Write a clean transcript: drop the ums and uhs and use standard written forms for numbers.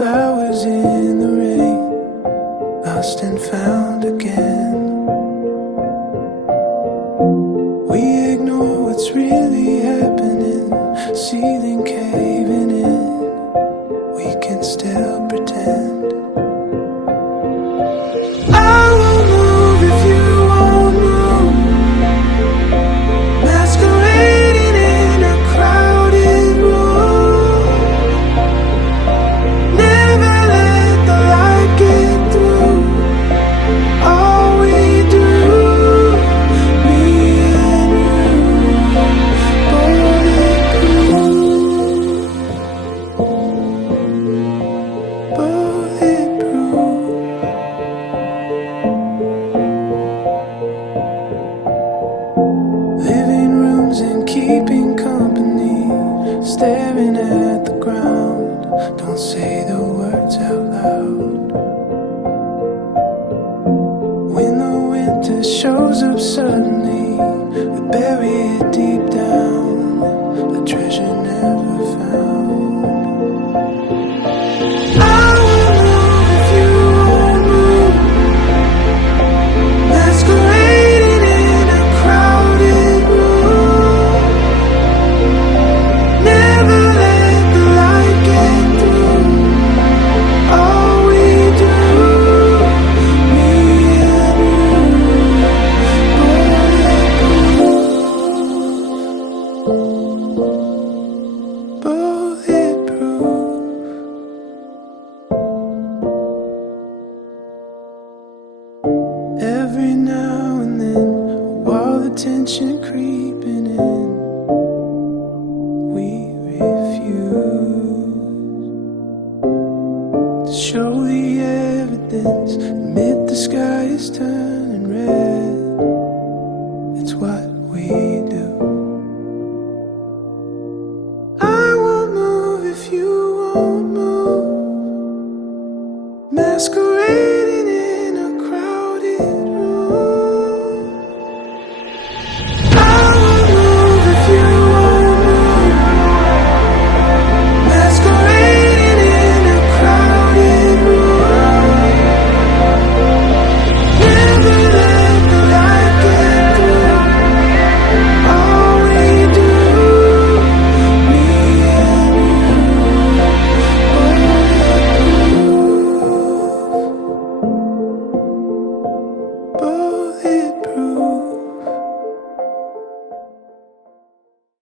flowers in the rain, lost and found again. We ignore what's really happening, seething, caving in. We can still pretend. I won't move if you won't move, masquerading in a crowded room. Never let the light get through. All we do, me and you, bulletproof, bulletproof. Living rooms and keeping company, staring at the ground. Don't say the words out loud. When the winter shows up suddenly, we bury it deep down, a treasure never found. I won't move if you won't move, masquerading in a crowded room. Never let the light get through. All we do, me and you, bulletproof, bulletproof. Every now and then, while the tension creeping in, we refuse to show the evidence. Admit the sky is turning red.